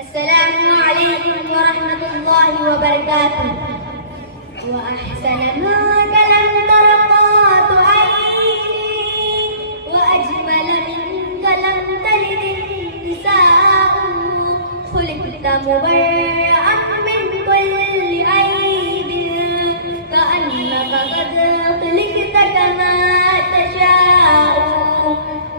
अस्सलामु अलैकुम व रहमतुल्लाहि व बरकातुहू। व अहसन मा कलम तरक़ातु ऐनी व अजमल मिन कलम तलिद निसाउ खुलिक़त मुबर्रअन मिन कुल्लि ऐबिन कअन्नका क़द खुलिक़त कमा तशाउ।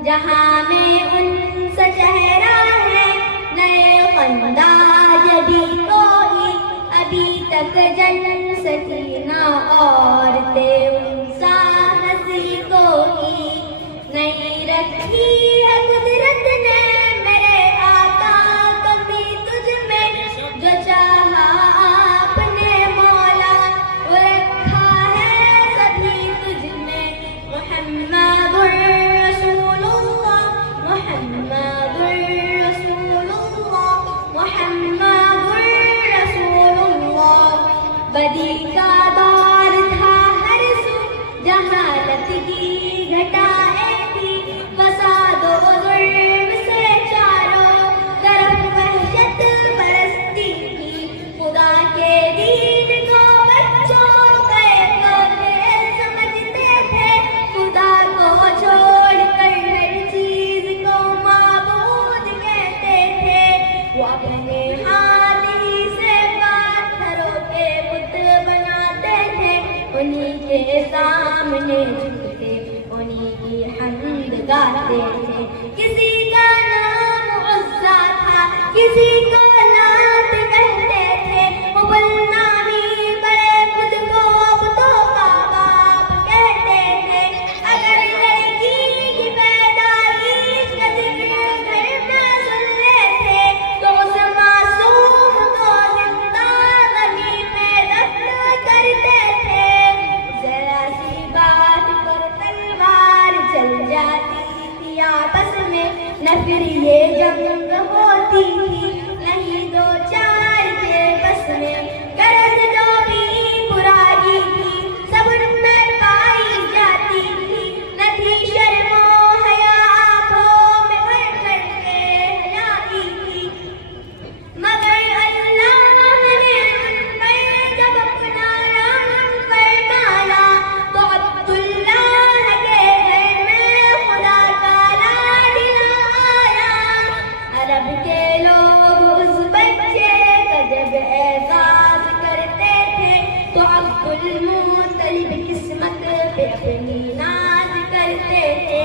जहाँ में उन्स चेहरा है नए अंदाज भी कोई अभी तक जन्म सकी ना और ते उनसा हंसी कोई नहीं रखी है कुदरत ने मेरे आका कभी तुझ में जो चाहा आपने मौला वो रखा है सभी तुझ में। मुहम्मदुर रसूलुल्लाह मुहम्मदुर बदी का दौर था हर सू जहालत की घटाए थी फसादो जुल्म से चारों तरफ वहशत बरसती थी। खुदा के दीन को बच्चों के खेल समझते थे खुदा को छोड़ कर हर चीज को माबूद कहते थे। वो अपने उन्हीं के सामने झुकते उन्हीं की हम्द गाते थे। किसी का नाम उज़्ज़ा था किसी का लात कहते थे। वो गुलनामी बड़े खुद को अब तो बाप कहते थे। अगर लड़की की पैदाइश का जिक्र घर में सुन लेते तो उस मासूम को जिंदा ज़मीन में दफन करते थे। चल जाती थी आपस में न फिर ये जंग होती थी नहीं दो चार के बस में। गरज जो भी बुराई थी सब उनमें पाई जाती थी न थी शर्मो हया आँखों में भर भर के हयाती थी। मगर अल्लाह ने उन पर जब अपना रहम फरमाया तो अब्दुल्लाह अरब के लोग उस बच्चे का जब एहसास करते थे तो अब्दुल मुत्तलिब किस्मत पे अपनी नाज करते थे।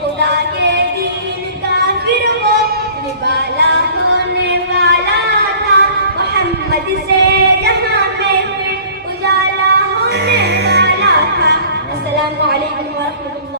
खुदा के दीन का फिर वो निवाला होने वाला था मोहम्मद से जहाँ में फिर उजाला होने वाला था। अस्सलामु अलैकुम व रहमतुल्लाह।